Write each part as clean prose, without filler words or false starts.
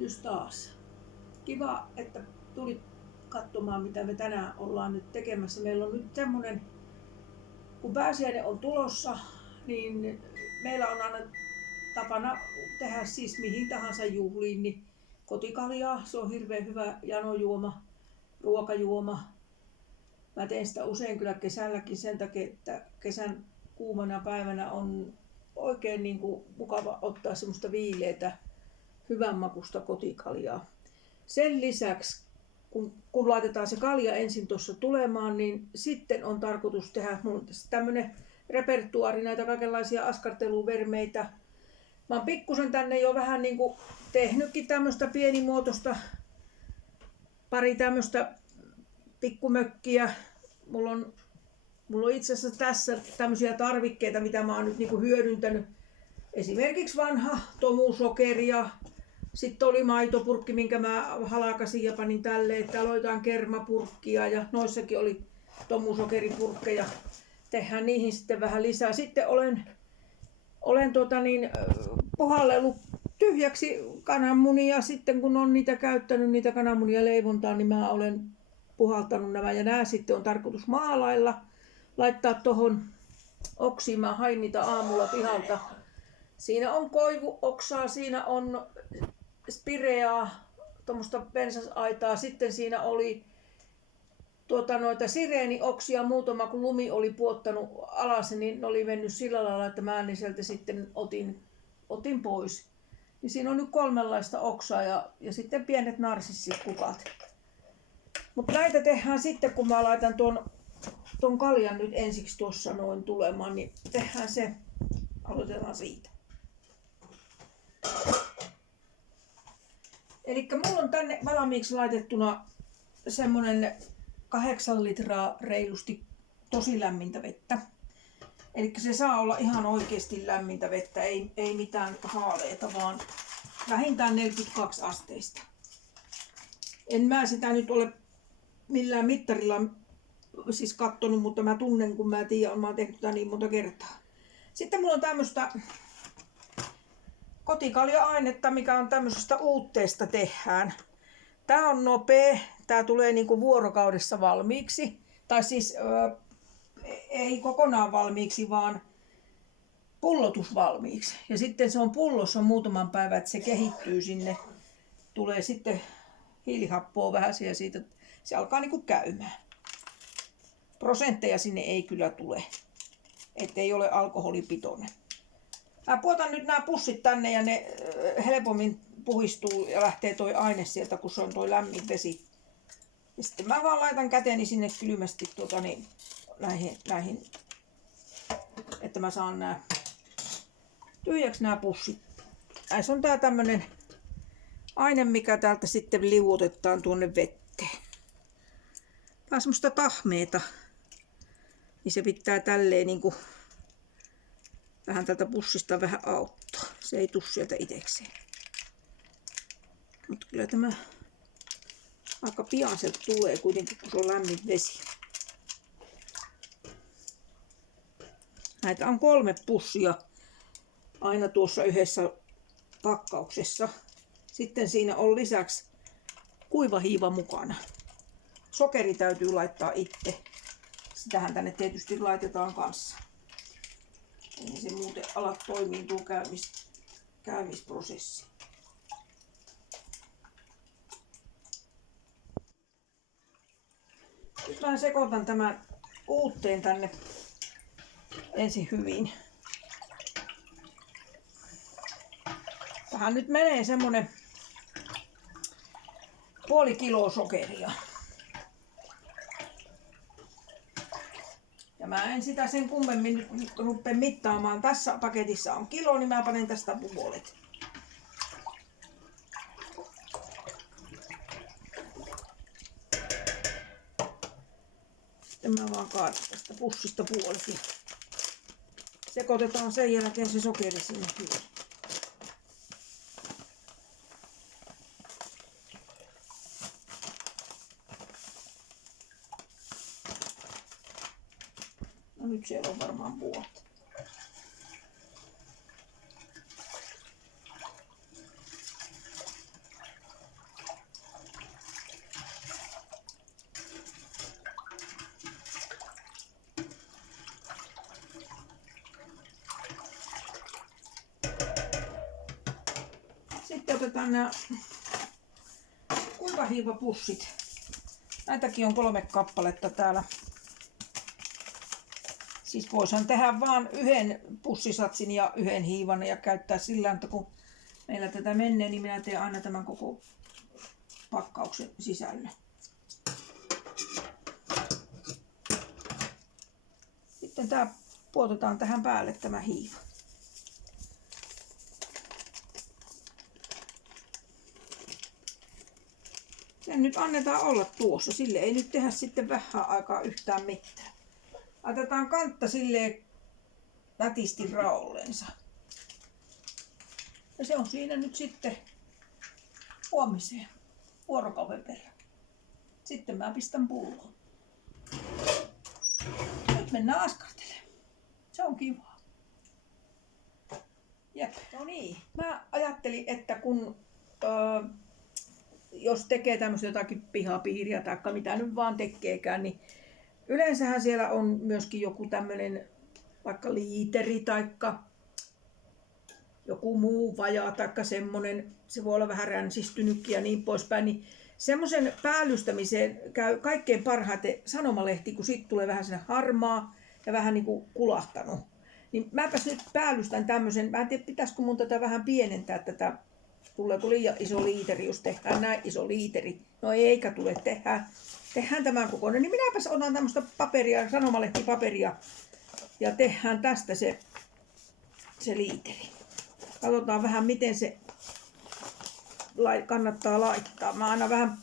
Tervehdys taas. Kiva, että tulit katsomaan, mitä me tänään ollaan nyt tekemässä. Meillä on nyt semmonen, kun pääsiäinen on tulossa, niin meillä on aina tapana tehdä siis mihin tahansa juhliin, niin kotikaljaa. Se on hirveän hyvä janojuoma, ruokajuoma. Mä teen sitä usein kyllä kesälläkin sen takia, että kesän kuumana päivänä on oikein niin kuin mukava ottaa semmoista viileätä, hyvän makusta kotikaljaa. Sen lisäksi, kun laitetaan se kalja ensin tuossa tulemaan, niin sitten on tarkoitus tehdä tämmönen repertuaari, näitä kaikenlaisia askarteluvermeitä. Mä oon pikkusen tänne jo vähän niin kuin tehnytkin tämmöistä pienimuotoista, pari tämmöistä pikkumökkiä. Mulla on itse asiassa tässä tämmöisiä tarvikkeita, mitä mä oon nyt niin kuin hyödyntänyt. Esimerkiksi vanha tomusokeri ja sitten oli maitopurkki, minkä mä halakasin ja panin tälleen, että aloitaan kermapurkkia ja noissakin oli tomusokeripurkkeja. Tehdään niihin sitten vähän lisää. Sitten olen puhallellut tyhjäksi kananmunia. Sitten kun on niitä käyttänyt, niitä kananmunia leivontaan, niin mä olen puhaltanut nämä. Ja nämä sitten on tarkoitus maalailla, laittaa tohon oksiin. Mä hain niitä aamulla pihalta. Siinä on koivuoksaa, siinä on spireaa, tuommoista pensasaitaa. Sitten siinä oli noita sireenioksia muutama, kun lumi oli puottanut alas, niin ne oli mennyt sillä lailla, että mä ne sieltä sitten otin pois. Niin siinä on nyt kolmenlaista oksaa ja sitten pienet narsissikukat. Mutta näitä tehdään sitten, kun mä laitan ton kaljan nyt ensiksi tuossa noin tulemaan, niin tehdään se, aloitetaan siitä. Elikkä mulla on tänne valmiiksi laitettuna semmonen 8 litraa reilusti tosi lämmintä vettä. Elikkä se saa olla ihan oikeesti lämmintä vettä, ei mitään haaleita, vaan vähintään 42 asteista. En mä sitä nyt ole millään mittarilla siis kattonut, mutta mä tunnen, kun mä tiedän, mä oon tehnyt tätä niin monta kertaa. Sitten mulla on tämmöstä kotikalja-ainetta, mikä on tämmöisestä uutteesta tehdään. Tää on nopea, tää tulee niinku vuorokaudessa valmiiksi. Tai siis ei kokonaan valmiiksi, vaan pullotus valmiiksi. Ja sitten se on pullossa muutaman päivän, että se kehittyy sinne. Tulee sitten hiilihappoa vähän ja siitä se alkaa niinku käymään. Prosentteja sinne ei kyllä tule, ettei ole alkoholipitoinen. Mä puotan nyt nämä pussit tänne ja ne helpommin puhistuu ja lähtee toi aine sieltä, kun se on toi lämmin vesi. Ja sitten mä vaan laitan käteeni sinne kylmästi näihin, että mä saan nää tyhjäksi nämä pussit. Näissä on tää tämmönen aine, mikä täältä sitten liuotetaan tuonne vetteen. Tää on semmoista tahmeeta, niin se pitää tälleen niinku vähän tältä pussista vähän auttaa. Se ei tuu sieltä itekseen. Mutta kyllä tämä aika pian sieltä tulee kuitenkin, kun se on lämmin vesi. Näitä on 3 pussia aina tuossa yhdessä pakkauksessa. Sitten siinä on lisäksi kuivahiiva mukana. Sokeri täytyy laittaa itse. Sitähän tänne tietysti laitetaan kanssa. Niin se muuten ala toimii tuo käymisprosessi. Nyt mä sekoitan tämän uutteen tänne ensin hyvin. Tähän nyt menee semmonen puoli kiloa sokeria. Ja mä en sitä sen kummemmin rupea mittaamaan. Tässä paketissa on kilo, niin mä panen tästä puolet. Sitten mä vaan kaadan tästä pussista puolet. Sekoitetaan sen jälkeen se sokeri sinne hyvin. No nyt siellä on varmaan puolet. otetaan nämä kuivahiivapussit. Näitäkin on 3 kappaletta täällä. Siis voisin tehdä vaan yhden pussisatsin ja yhden hiivan ja käyttää sillä, että kun meillä tätä menee, niin minä teen aina tämän koko pakkauksen sisällä. Sitten tää pudotetaan tähän päälle tämä hiiva. Sen nyt annetaan olla tuossa. Sille ei nyt tehdä sitten vähän aikaa yhtään mitään. Otetaan kantta silleen nätisti raollensa. Ja se on siinä nyt sitten huomiseen vuorokauden verran. Sitten mä pistän pulloon. Nyt mennään askartelemaan. Se on kivaa. Jep. No niin. Mä ajattelin, että kun jos tekee tämmöistä jotakin pihapiiriä tai mitä nyt vaan tekeekään, niin yleensähän siellä on myöskin joku tämmöinen vaikka liiteri taikka joku muu vajaa taikka semmonen, se voi olla vähän ränsistynytkin ja niin poispäin, niin semmoisen päällystämiseen käy kaikkein parhaiten sanomalehti, kun siitä tulee vähän sinne harmaa ja vähän niin kuin kulahtanut. Niin mäpäs nyt päällystän tämmöisen, mä en tiedä pitäisikö mun tätä vähän pienentää tätä, tuleeko liian iso liiteri, jos tehdään näin iso liiteri. No eikä tule, tehdään tämän kokoinen, niin minäpäs otan tämmöistä paperia, sanomalehtipaperia ja tehdään tästä se liiteri. Katsotaan vähän miten se kannattaa laittaa. Mä aina vähän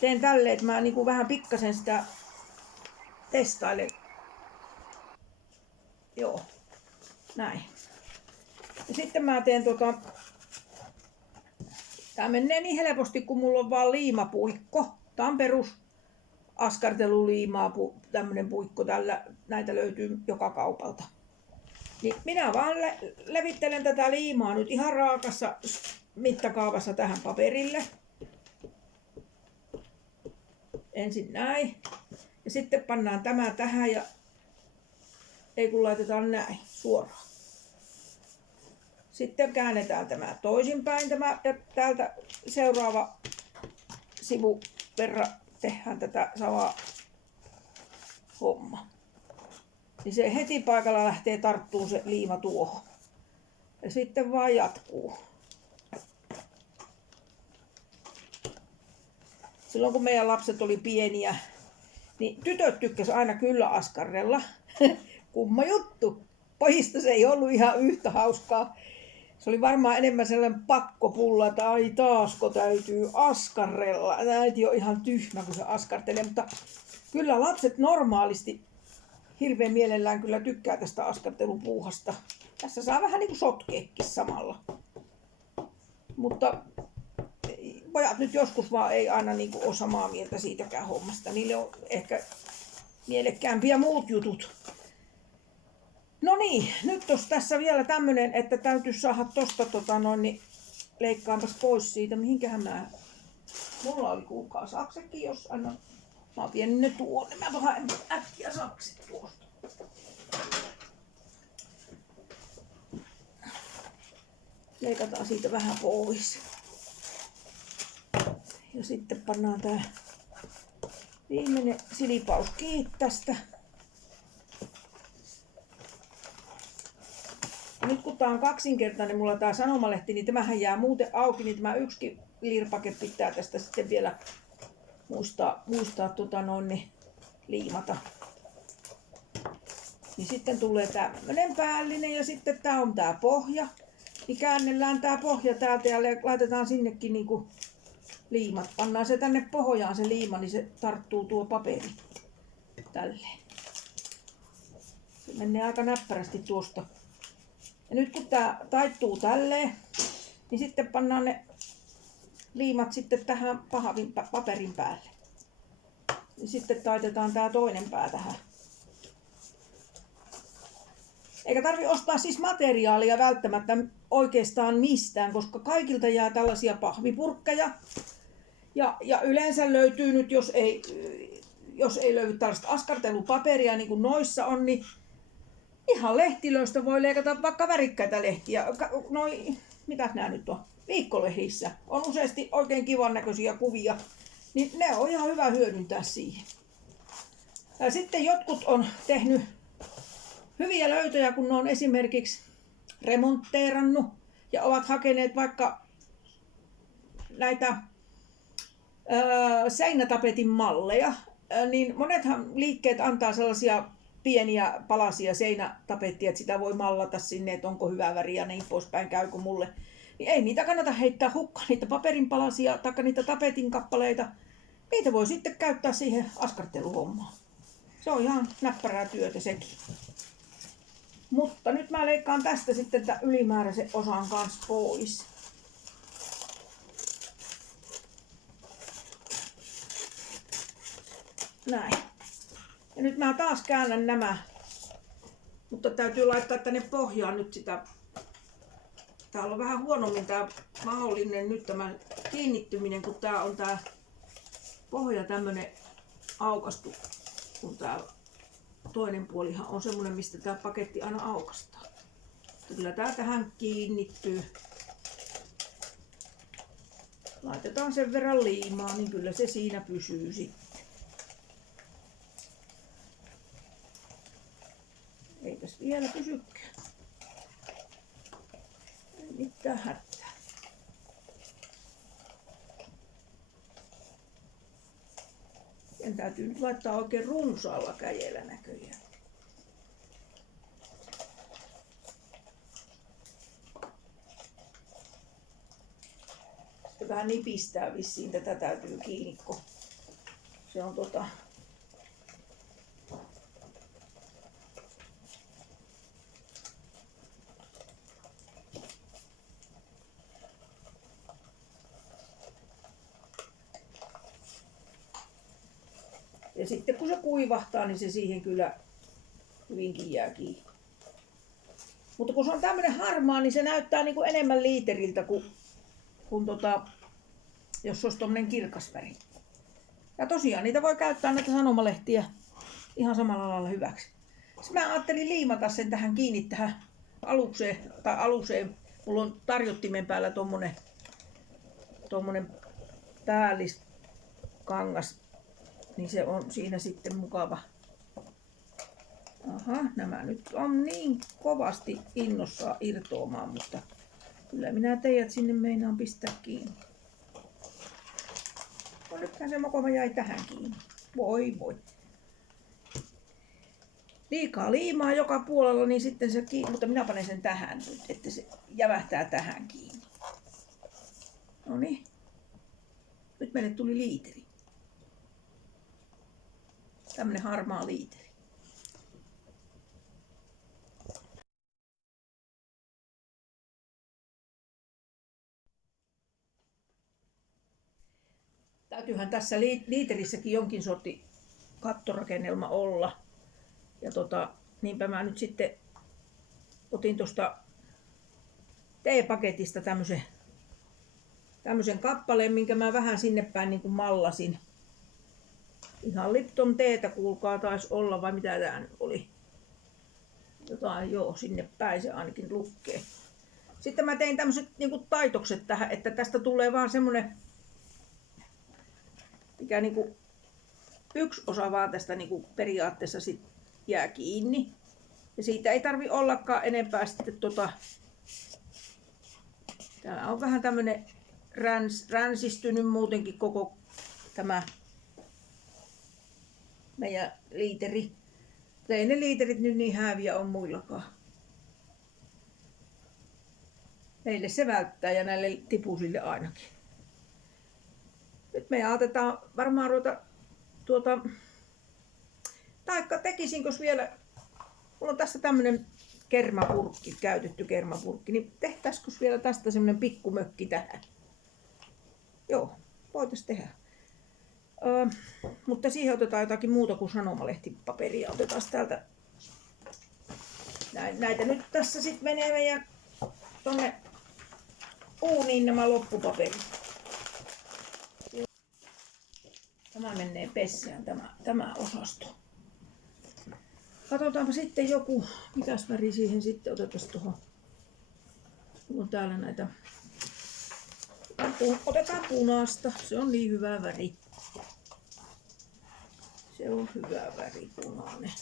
teen tälleen, että mä niinku vähän pikkasen sitä testailen. Joo, näin. Ja sitten mä teen tää menee niin helposti, kun mulla on vaan liimapuikko. Tää on perus askarteluliimaa, tämmönen puikko tällä. Näitä löytyy joka kaupalta. Niin minä vaan levittelen tätä liimaa nyt ihan raakassa mittakaavassa tähän paperille. Ensin näin. Ja sitten pannaan tämä tähän ja ei kun laitetaan näin suoraan. Sitten käännetään tämä toisinpäin tämä ja täältä seuraava sivu verran tehdään tätä samaa hommaa. Niin se heti paikalla lähtee tarttumaan se liima tuohon. Ja sitten vaan jatkuu. Silloin kun meidän lapset oli pieniä, niin tytöt tykkäsivät aina kyllä askarrella. Kumma juttu. Pojista se ei ollut ihan yhtä hauskaa. Se oli varmaan enemmän sellainen pakkopulla, että ai taasko täytyy askarrella. Äiti on ihan tyhmä, kun se askartelee, mutta kyllä lapset normaalisti hirveän mielellään kyllä tykkää tästä askartelupuuhasta. Tässä saa vähän niin kuin sotkeekin samalla. Mutta pojat nyt joskus vaan ei aina niin kuin ole samaa mieltä siitäkään hommasta. Niille on ehkä mielekkäämpiä muut jutut. No niin, nyt olisi tässä vielä tämmönen, että täytyy saada tosta niin leikkaanpas pois siitä. Mihinkähän mulla oli kuulkaa saksekin, jos aina mä oon vienyt ne tuonne. Mä vähän äkkiä sakset tuosta. Leikataan siitä vähän pois. Ja sitten pannaan tää viimeinen silipaus kiinni tästä. Ja nyt kun tää on kaksinkertainen mulla tää sanomalehti, niin tämähän jää muuten auki, niin tämä yksikin lirpake pitää tästä sitten vielä muistaa niin liimata. Niin sitten tulee tämmönen päällinen ja sitten tää on tää pohja. Niin käännellään tää pohja täältä ja laitetaan sinnekin niinku liimat. Pannaan se tänne pohjaan se liima, niin se tarttuu tuo paperi. Tälleen. Se menee aika näppärästi tuosta. Ja nyt kun tää taittuu tälleen, niin sitten pannaan ne liimat sitten tähän paperin päälle. Ja sitten taitetaan tää toinen pää tähän. Eikä tarvi ostaa siis materiaalia välttämättä oikeastaan mistään, koska kaikilta jää tällaisia pahvipurkkeja. Ja yleensä löytyy nyt, jos ei löydy tällaista askartelupaperia niin kuin noissa on, niin ihan lehtilöistä voi leikata vaikka värikkäitä lehtiä. Mitäs nää nyt on? viikkolehdissä on useasti oikein kivan näköisiä kuvia, niin ne on ihan hyvä hyödyntää siihen. Ja sitten jotkut on tehnyt hyviä löytöjä, kun ne on esimerkiksi remontteerannut ja ovat hakeneet vaikka näitä seinätapetin malleja, niin monethan liikkeet antaa sellaisia pieniä palasia seinätapettia, että sitä voi mallata sinne, että onko hyvä väri ja niin poispäin, käykö mulle. Niin ei niitä kannata heittää hukkaan, niitä paperin palasia tai niitä tapetin kappaleita. Niitä voi sitten käyttää siihen askarteluhommaan. Se on ihan näppärää työtä sekin. Mutta nyt mä leikkaan tästä sitten tämän ylimääräisen osan kanssa pois. Näin. Ja nyt mä taas käännän nämä, mutta täytyy laittaa tänne pohjaan nyt sitä. Täällä on vähän huonommin tää mahdollinen nyt tämä kiinnittyminen, kun tää on tää pohja tämmönen aukastu, kun tää toinen puolihan on semmonen, mistä tää paketti aina aukastaa. Kyllä tää tähän kiinnittyy. Laitetaan sen verran liimaa, niin kyllä se siinä pysyy sitten. Eipäs vielä pysykään. Ei mitään hätää. Sen täytyy nyt laittaa oikein runsaalla kädellä näköjään. Se vähän nipistää vissiin, tätä täytyy kiinni, kun se on ja sitten kun se kuivahtaa, niin se siihen kyllä hyvinkin jää kiinni. Mutta kun se on tämmönen harmaa, niin se näyttää niin kuin enemmän liiteriltä kuin jos se olisi tommonen kirkas väri. Ja tosiaan niitä voi käyttää näitä sanomalehtiä ihan samalla lailla hyväksi. Sitten mä ajattelin liimata sen tähän kiinni tähän alukseen. Mulla on tarjottimen päällä tommonen päälliskangas, niin se on siinä sitten mukava. Aha, nämä nyt on niin kovasti innossaan irtoamaan, mutta kyllä minä teidät sinne meinaan pistää kiinni. No nythän se mokoma jäi tähän kiinni. Voi voi. Liikaa liimaa joka puolella, niin sitten se kiinni, mutta minä panen sen tähän nyt, että se jävähtää tähän kiinni. Noniin. Nyt meille tuli liiteri. Tämmönen harmaa liiteri. Täytyyhän tässä liiterissäkin jonkin sortin kattorakennelma olla. Ja niinpä mä nyt sitten otin tuosta teepaketista tämmösen kappaleen, minkä mä vähän sinne päin niin kuin mallasin. Ihan Lipton teetä, kuulkaa, taisi olla, vai mitä tää nyt oli. Jotain, joo, sinne päin se ainakin lukkee. Sitten mä tein tämmöset niinku taitokset tähän, että tästä tulee vaan semmonen, mikä niinku yksi osa vaan tästä niinku periaatteessa sit jää kiinni. Ja siitä ei tarvi ollakaan enempää sitten täällä on vähän tämmönen ränsistynyt muutenkin koko tämä meidän liiteri. Mutta ei ne liiterit nyt niin hääviä on muillakaan. Meille se välttää ja näille tipusille ainakin. Nyt me otetaan varmaan taikka tekisinkö vielä, mulla on tässä tämmönen kermapurkki, käytetty kermapurkki, niin tehtäisikö vielä tästä semmonen pikkumökki tähän? Joo, voitais tehdä. Mutta siihen otetaan jotakin muuta kuin sanomalehtipaperia. Otetaan täältä. Näitä nyt tässä sitten menee meidän tonne uuniin nämä loppupaperit. Tämä menee pessään tämä osasto. Katsotaanpa sitten joku, mitäs väri siihen sitten otetaan tuohon. Mulla on täällä näitä Otetaan punaista, se on niin hyvä väri. Se on hyvä väri, punainen.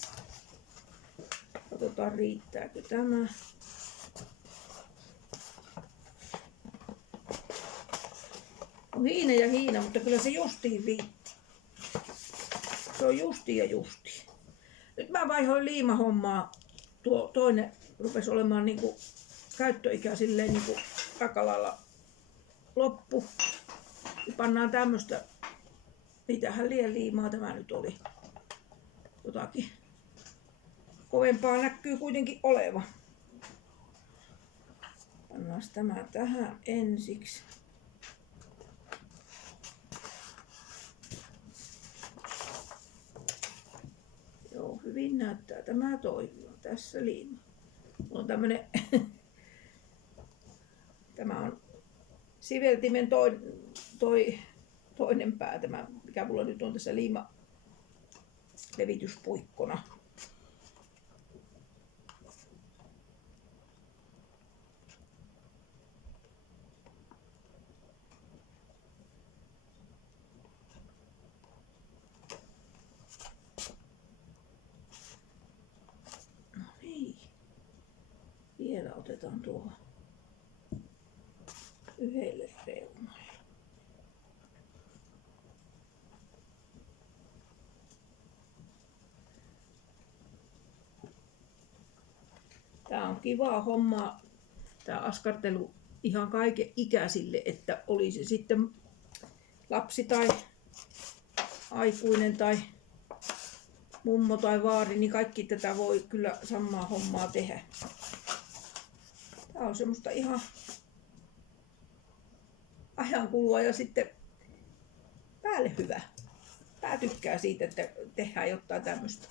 Katsotaan riittääkö tämä. On hiina ja hiina, mutta kyllä se justiin riitti. Se on justiin ja justiin. Nyt mä vaihoin liimahommaa. Tuo toinen rupesi olemaan niinku käyttöikä silleen niinku aika lailla loppu. Ja pannaan tämmöstä, mitähän liian liimaa tämä nyt oli. Jotakin kovempaa näkyy kuitenkin oleva. Pannaan tämä tähän ensiksi. Joo, hyvin näyttää. Tämä toimii. Tässä liima. Mulla on tämmönen tämä on siveltimen toinen pää, tämä, mikä mulla nyt on tässä liimalevityspuikkona. No niin. Vielä otetaan tuohon yhdelle reunalle. Tää on kivaa hommaa, tää askartelu ihan kaiken ikäisille, että oli se sitten lapsi tai aikuinen tai mummo tai vaari, niin kaikki tätä voi kyllä samaa hommaa tehdä. Tää on semmoista ihan ajankulua ja sitten päälle hyvä. Pää tykkää siitä, että tehdään jotain tämmöistä.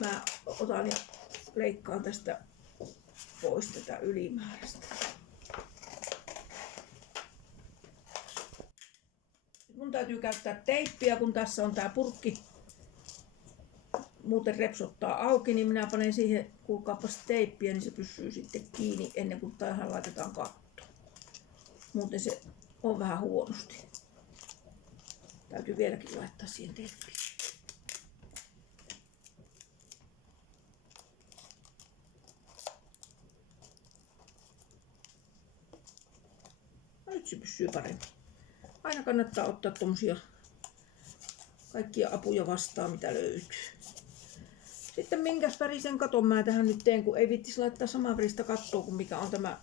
Mä otan ja leikkaan tästä pois tätä ylimääräistä. Mun täytyy käyttää teippiä, kun tässä on tää purkki. Muuten repsottaa auki, niin minä panen siihen kuulkaapas teippiä, niin se pysyy sitten kiinni ennen kuin tähän laitetaan katto. Muuten se on vähän huonosti. Täytyy vieläkin laittaa siihen teippiä. Nyt se pysyy paremmin. Aina kannattaa ottaa tommosia kaikkia apuja vastaan, mitä löytyy. Sitten minkäs värisen katon mä tähän nyt teen, kun ei viittis laittaa samanväristä kattoa kuin mikä on tämä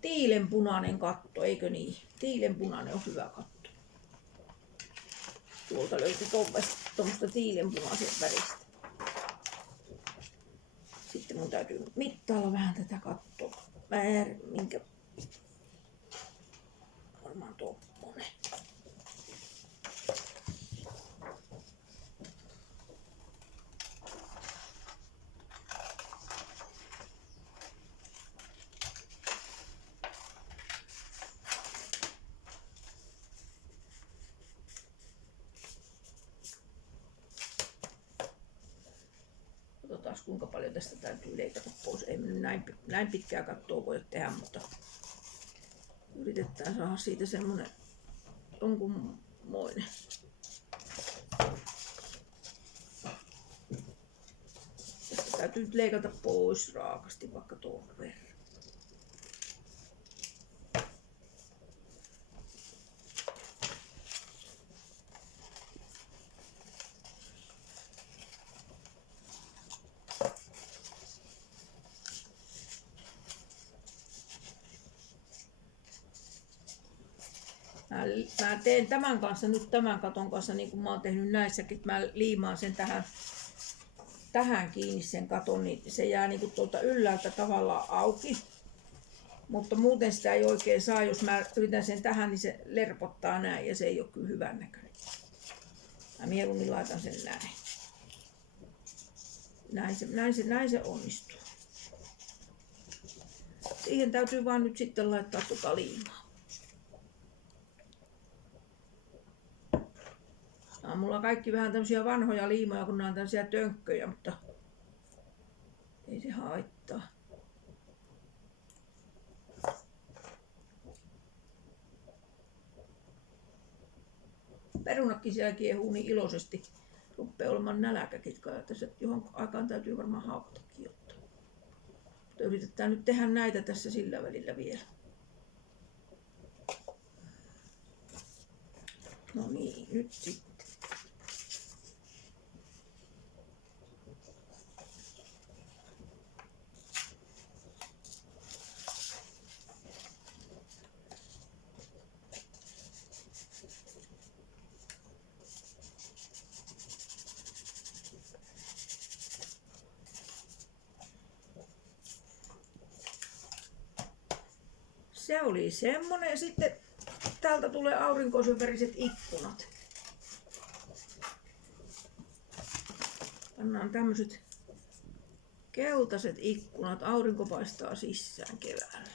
tiilenpunainen katto, eikö niin? Tiilenpunainen on hyvä katto. Tuolta löytyy tuommoista tiilenpunaisen väristä. Sitten mun täytyy mittailla vähän tätä kattoa. Minkä varmaan tommonen. Katsotaan kuinka paljon tästä täytyy leikata pois. Ei näin pitkää kattoa voi tehdä, mutta yritetään saada siitä semmonen jonkunmoinen. Tästä täytyy nyt leikata pois raakasti vaikka tuon verran. Mä teen tämän kanssa nyt tämän katon kanssa niin kuin mä oon tehnyt näissäkin, että mä liimaan sen tähän kiinni sen katon, niin se jää niin kuin tuolta ylhäältä tavallaan auki. Mutta muuten sitä ei oikein saa, jos mä yritän sen tähän, niin se lerpottaa näin ja se ei ole kyllä hyvän näköinen. Mä mieluummin laitan sen näin. Näin se onnistuu. Siihen täytyy vaan nyt sitten laittaa tuota liimaa. Mulla on kaikki vähän tämmöisiä vanhoja liimoja, kun nämä on tämmöisiä tönkköjä, mutta ei se haittaa. paistaa. Perunatkin siellä kiehuu niin iloisesti. Rupeaa olemaan nälkäkin, että johon aikaan täytyy varmaan haukatakin ottaa. Mutta yritetään nyt tehdä näitä tässä sillä välillä vielä. No niin, nyt sitten. Se oli semmonen ja sitten täältä tulee aurinkoisen väriset ikkunat. Pannaan tämmöiset keltaiset ikkunat, aurinko paistaa sisään keväällä.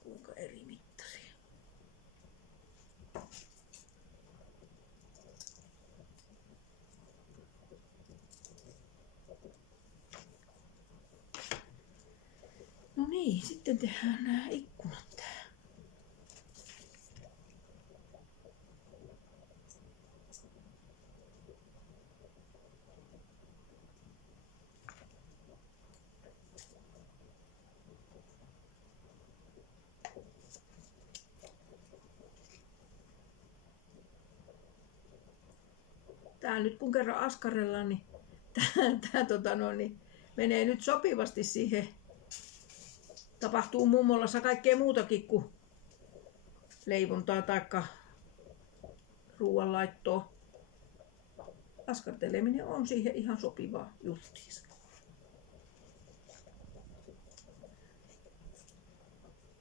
Kuinka eri mittaisia. No niin, sitten tehdään nämä ikkunat tähän. Tää nyt kun kerran askarellaan, niin tää niin menee nyt sopivasti siihen. Tapahtuu mummolassa kaikkea muutakin kuin leivontaa taikka ruoanlaittoa. Askarteleminen on siihen ihan sopivaa justiinsa.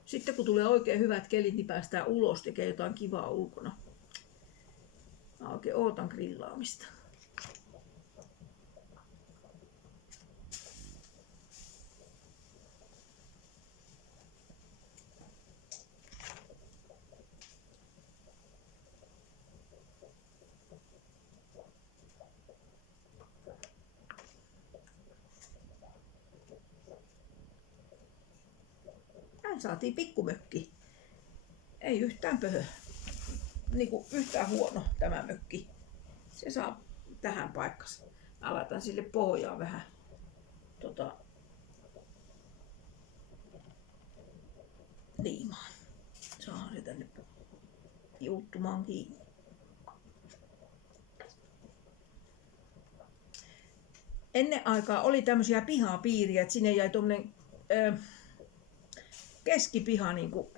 Sitten kun tulee oikein hyvät kelit, niin päästään ulos tekemään jotain kivaa ulkona. Mä oikein ootan grillaamista. Näin saatiin pikkumökki. Ei yhtään pöhö. Niinku yhtään huono tämä mökki. Se saa tähän paikkansa. Mä laitan sille pohjaan vähän liimaa. Saadaan se tänne juuttumaan kiinni. Ennen aikaa oli tämmöisiä pihapiiriä, että sinne jäi tuommoinen keskipiha niinku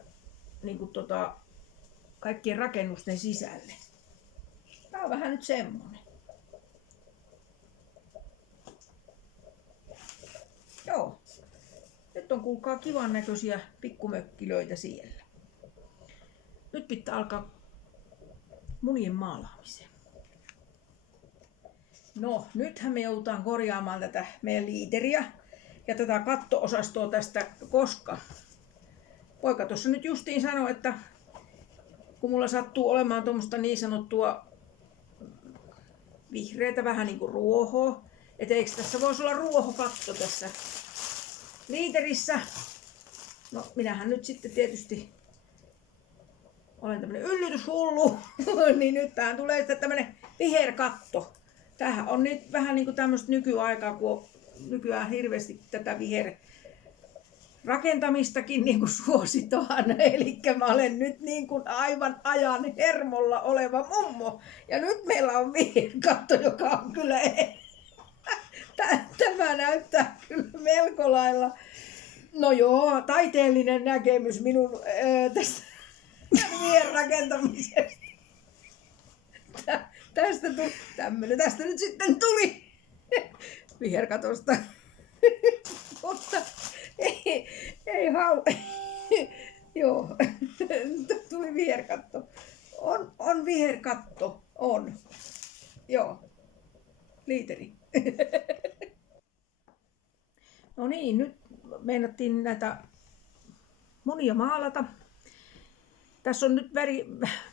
kaikkien rakennusten sisälle. Tää on vähän nyt semmonen. Joo. Nyt on kuulkaa kivan näköisiä pikkumökkilöitä siellä. Nyt pitää alkaa munien maalaamiseen. No, nythän me joudutaan korjaamaan tätä meidän liiteriä ja tätä katto-osastoa tästä, koska poika tuossa nyt justiin sanoi, että kun mulla sattuu olemaan tuommoista niin sanottua vihreätä vähän niin kuin ruohoa, et eikö tässä voisi olla ruohokatto tässä liiterissä. No minähän nyt sitten tietysti olen tämmönen yllytyshullu, niin nyt tähän tulee sitten tämmönen viherkatto. Tämähän on nyt vähän niin kuin tämmöistä nykyaikaa, kun nykyään hirveästi tätä viherrakentamistakin niin kuin suositaan. Eli mä olen nyt niin kuin aivan ajan hermolla oleva mummo. Ja nyt meillä on viherkatto, joka on kyllä... Tämä näyttää kyllä melko lailla... No joo, taiteellinen näkemys minun tästä viherrakentamisesta. Tästä nyt sitten tuli viherkatosta. Mutta ei Joo, tuli viherkatto. On viherkatto, on. Joo, liiteri. No niin, nyt meinattiin näitä munia maalata. Tässä on nyt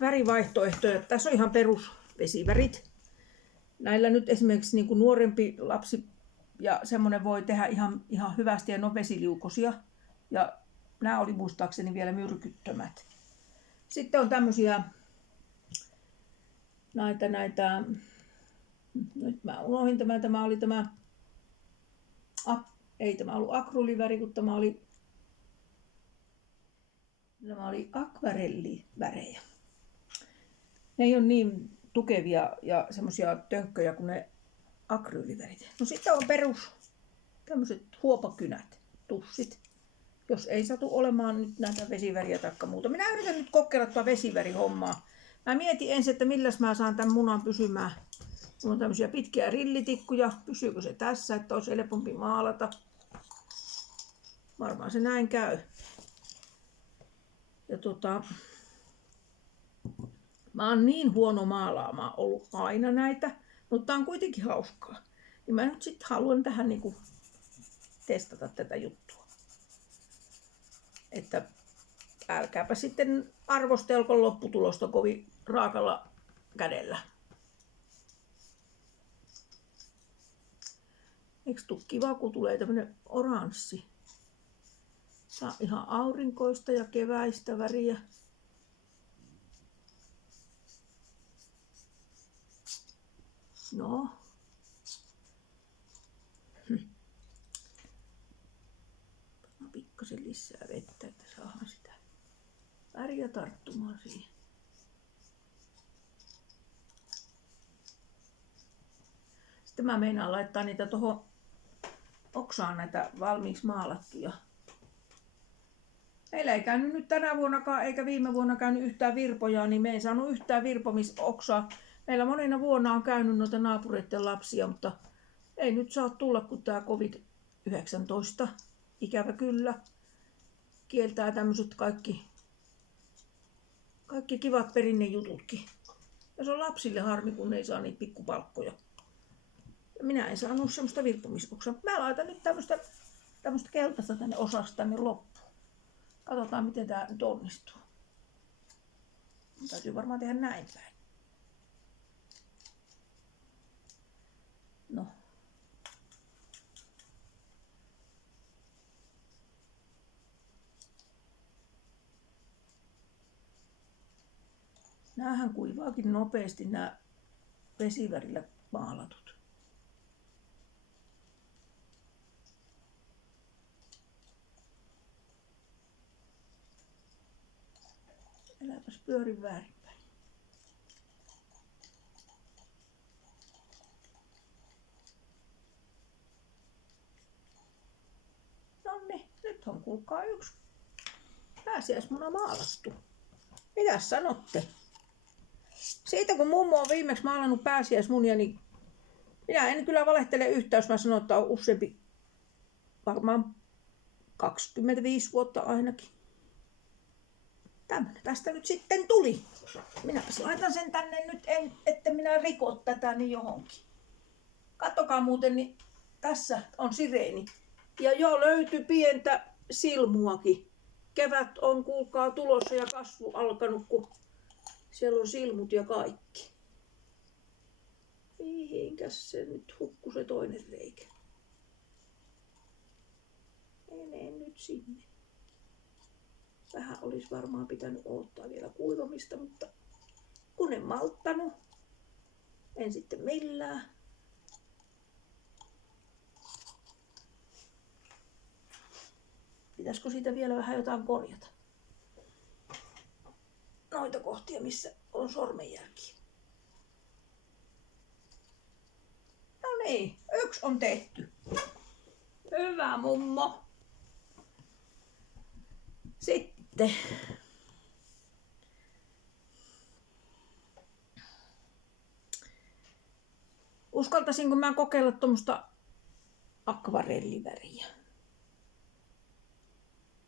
värivaihtoehtoja. Tässä on ihan perusvesivärit. Näillä nyt esimerkiksi niin kuin nuorempi lapsi ja semmoinen voi tehdä ihan hyvästi ja ne on vesiliukoisia. Ja nämä oli muistaakseni vielä myrkyttömät. Sitten on tämmöisiä näitä nyt mä unohdin tämä oli ei tämä ollut akryyliväri, kun tämä oli akvarellivärejä. Ne ei ole niin tukevia ja semmoisia tönkköjä kuin ne akryylivärit. No sitten on tämmöiset huopakynät, tussit. Jos ei satu olemaan nyt näitä vesiväriä tai muuta. Minä yritän nyt kokeilla tuota vesivärihommaa. Mä mietin ensin, että milläs mä saan tämän munan pysymään. Mulla on tämmöisiä pitkiä rillitikkuja. Pysyykö se tässä, että olisi helpompi maalata? Varmaan se näin käy. Ja mä oon niin huono maalaamaan ollut aina näitä, mutta tää on kuitenkin hauskaa. Niin mä nyt sitten haluan tähän niinku testata tätä juttua. Että älkääpä sitten arvostelko lopputulosta kovin raakalla kädellä. Eikö tuu kiva, kun tulee tämmönen oranssi? Tää on ihan aurinkoista ja keväistä väriä. No. Pikkasen lisää vettä, että saadaan sitä väriä tarttumaan siihen. Sitten mä meinaan laittaa niitä tuohon oksaan näitä valmiiksi maalattuja. Meillä ei käynyt nyt tänä vuonnakaan eikä viime vuonna käynyt yhtään virpoja, niin me ei saanut yhtään virpomisoksaa. Meillä monena vuonna on käynyt noita naapureiden lapsia, mutta ei nyt saa tulla, kun tää COVID-19, ikävä kyllä, kieltää tämmöiset kaikki kivat perinnejututkin. Ja se on lapsille harmi, kun ne ei saa niitä pikkupalkkoja. Ja minä en saanut semmoista virpomisoksaa. Mä laitan nyt tämmöistä keltaista tänne osaksi tänne loppuun. Katsotaan, miten tää nyt onnistuu. Täytyy varmaan tehdä näin päin. No. Näähän kuivaakin nopeasti nämä vesivärillä maalatut. Äläpäs pyöri väärinpäin. Nonni, nyt on kuulkaa yksi pääsiäismuna maalattu. Mitäs sanotte? Siitä kun mummo on viimeksi maalannut pääsiäismunia, niin minä en kyllä valehtele yhtään, jos mä sanon, että on useampi, varmaan 25 vuotta ainakin. Tämmönen tästä nyt sitten tuli. Minä laitan sen tänne nyt, että minä rikon tätä niin johonkin. Kattokaa muuten, niin tässä on sireeni. Ja jo löytyi pientä silmuakin. Kevät on kuulkaa tulossa ja kasvu alkanut, kun siellä on silmut ja kaikki. Mihinkäs se nyt hukkui se toinen reikä? Mene nyt sinne. Vähän olisi varmaan pitänyt odottaa vielä kuivamista, mutta kun en malttanut, en sitten millään. Pitäisikö siitä vielä vähän jotain korjata? Noita kohtia, missä on sormenjälkiä. No niin, yksi on tehty. Hyvä mummo. Sitten uskaltaisinko mä kokeilla tuommoista akvarelliväriä?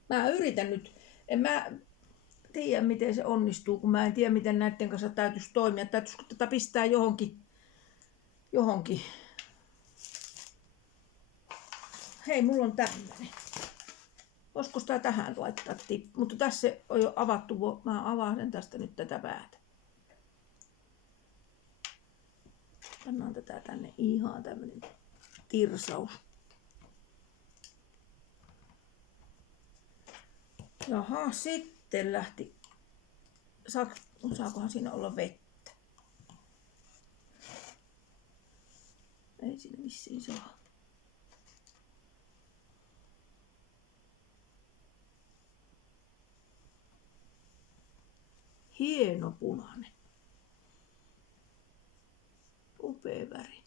Mä yritän nyt En mä tiedä, miten se onnistuu, kun mä en tiedä, miten näiden kanssa täytyisi toimia. Täytyisikö tätä pistää johonkin. Hei, mulla on tämmönen. Voisiko sitä tähän laittaa? Mutta tässä on jo avattu. Mä avaan tästä nyt tätä päätä. Pannaan tätä tänne ihan tämmönen tirsaus. Jaha, sitten lähti. Saakohan siinä olla vettä? Ei siinä vissiin saa. Hieno punainen. Upea väri.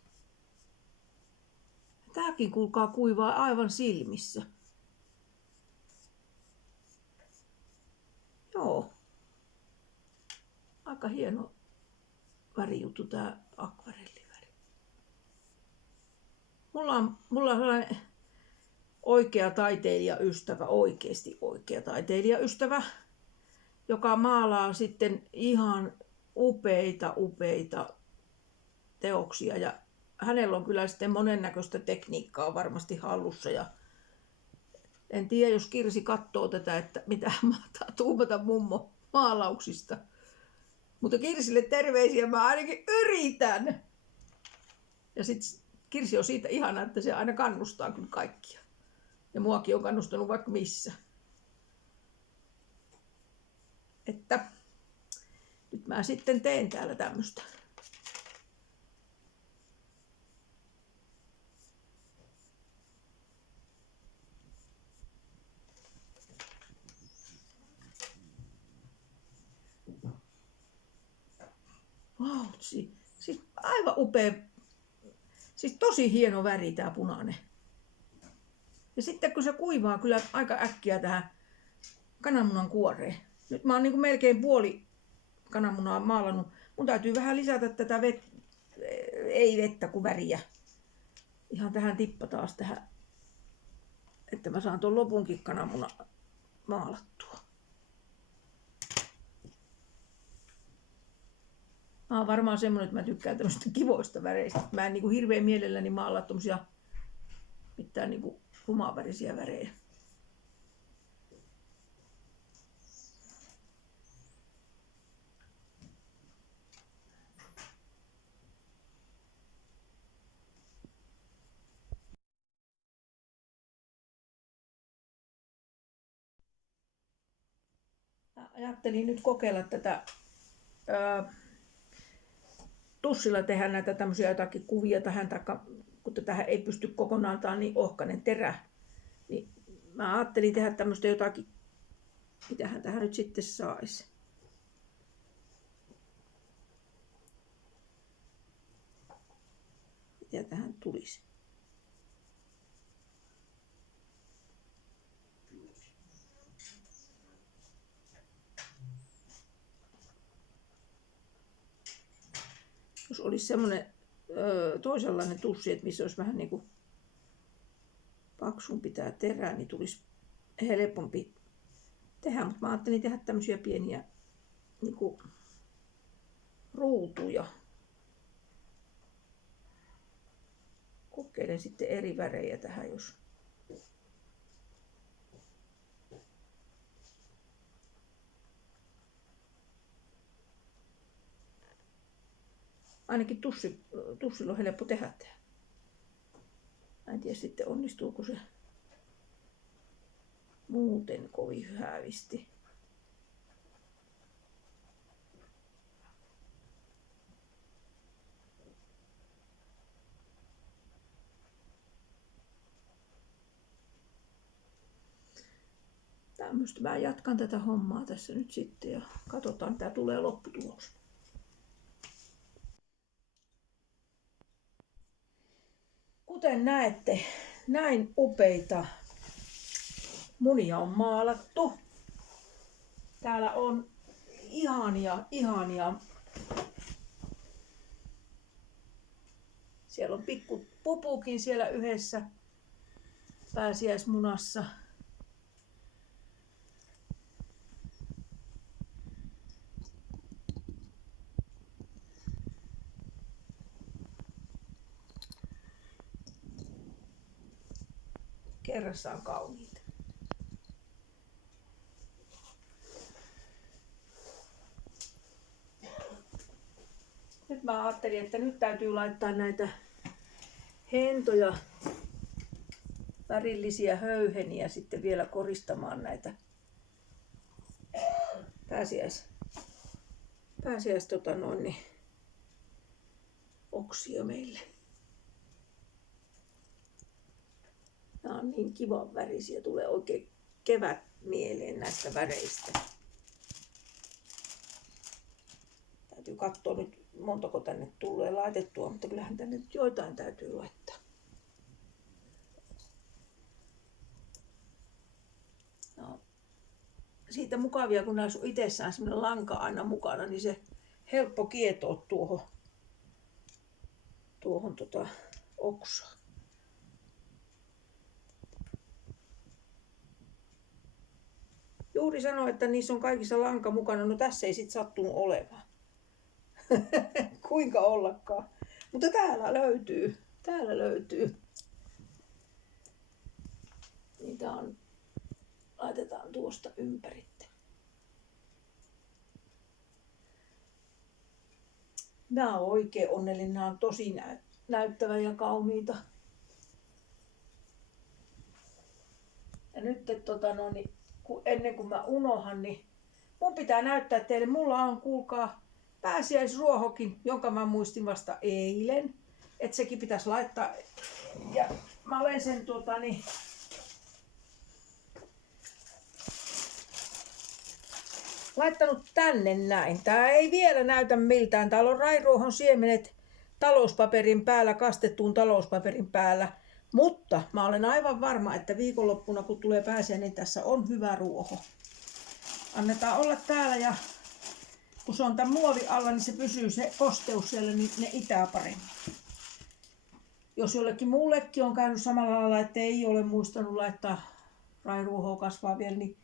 Tääkin kuulkaa kuivaa aivan silmissä. Joo. Aika hieno värijuttu tää akvarelliväri. Mulla on sellainen oikea taiteilijaystävä, oikeesti oikea taiteilijaystävä, joka maalaa sitten ihan upeita teoksia. Ja hänellä on kyllä sitten monennäköistä tekniikkaa varmasti hallussa. Ja en tiedä, jos Kirsi katsoo tätä, että mitä mahtaa tuumata mummo maalauksista. Mutta Kirsille terveisiä, mä ainakin yritän. Ja sitten Kirsi on siitä ihana, että se aina kannustaa kyllä kaikkia. Ja muakin on kannustanut vaikka missä. Että nyt mä sitten teen täällä tämmöstä. Vau, siis aivan upea. Siis tosi hieno väri tää punainen. Ja sitten kun se kuivaa kyllä aika äkkiä tähän kananmunan kuoreen. Nyt mä oon niin kuin melkein puoli kananmunaa maalannut. Mun täytyy vähän lisätä tätä ei vettä kuin väriä. Ihan tähän tippa taas tähän, että mä saan tuon lopunkin kananmunan maalattua. Mä oon varmaan semmonen, että mä tykkään tämmöistä kivoista väreistä. Mä en niin kuin hirveän mielelläni maalaa tommosia mitään niin kuin rumaanvärisiä värejä. Ajattelin nyt kokeilla tätä tussilla tehdä näitä tämmöisiä jotakin kuvia tähän, taikka kun tähän ei pysty kokonaan, tää on niin ohkainen terä, niin mä ajattelin tehdä tämmöistä jotakin, mitähän tähän nyt sitten saisi. Mitä tähän tulisi? Jos olisi semmoinen toisenlainen tussi, että missä olisi vähän niin kuin paksumpi tää terä, niin tulisi helpompi tehdä. Mutta mä ajattelin tehdä tämmöisiä pieniä niin kuin ruutuja. Kokeilen sitten eri värejä tähän, jos ainakin tussilla on helppo tehdä tämä. Mä en tiedä sitten onnistuuko se muuten kovin häävisti. Tämmöstä mä jatkan tätä hommaa tässä nyt sitten ja katsotaan mitä tulee lopputulos. Kuten näette, näin upeita munia on maalattu. Täällä on ihania. Siellä on pikku pupukin siellä yhdessä pääsiäismunassa. kerrassaan kauniita. Nyt mä ajattelin, että nyt täytyy laittaa näitä hentoja, värillisiä höyheniä sitten vielä koristamaan näitä pääsiäis oksia meille. Nämä on niin kivan värisiä, tulee oikein kevät mieleen näistä väreistä. Täytyy katsoa nyt montako tänne tulee laitettua, mutta kyllähän tänne nyt joitain täytyy laittaa. No, siitä mukavia, kun näissä on itsessään semmoinen lanka aina mukana, niin se helppo kietoa tuohon oksaan. Juuri sanoi, että niissä on kaikissa lanka mukana. No tässä ei sit sattunut olemaan. Kuinka ollakaan. Mutta täällä löytyy. Niitä on. Laitetaan tuosta ympäritte. Nämä on oikein onnellinen. Nämä on tosi näyttävä ja kauniita. Ja nyt ennen kuin mä unohan, niin mun pitää näyttää teille. Mulla on, kuulkaa, pääsiäisruohokin, jonka mä muistin vasta eilen. Että sekin pitäisi laittaa. Ja mä olen sen laittanut tänne näin. Tää ei vielä näytä miltään. Täällä on rairuohon siemenet talouspaperin päällä, kastettuun talouspaperin päällä. Mutta mä olen aivan varma, että viikonloppuna kun tulee pääsiäinen, niin tässä on hyvä ruoho. Annetaan olla täällä ja kun se on tämän muovi alla, niin se pysyy se kosteus siellä, niin ne itää paremmin. Jos jollekin muullekin on käynyt samalla lailla, että ei ole muistanut laittaa rairuohoa kasvaa vielä, niin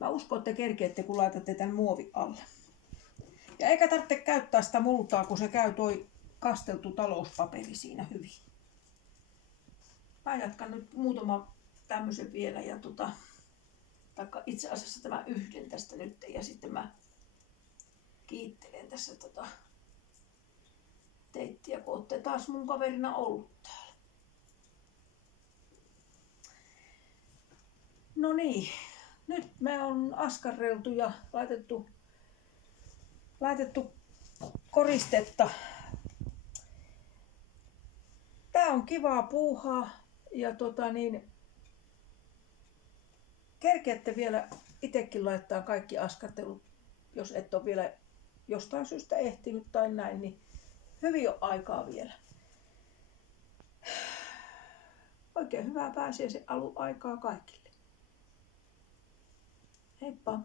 mä uskon, että kerkeätte, kun laitatte tämän muovi alle. Ja eikä tarvitse käyttää sitä multaa, kun se käy toi kasteltu talouspaperi siinä hyvin. Mä jatkan nyt muutaman tämmöisen vielä ja taikka itse asiassa tämä yhden tästä nyt ja sitten mä kiittelen tässä teittiä, kun ootte taas mun kaverina ollut täällä. No niin, nyt me on askarreltu ja laitettu koristetta. Tää on kivaa puuhaa ja kerkeätte vielä itsekin laittaa kaikki askartelut, jos et ole vielä jostain syystä ehtinyt tai näin, niin hyvin on aikaa vielä. Oikein hyvää pääsiäisen alun aikaa kaikille. Heippa!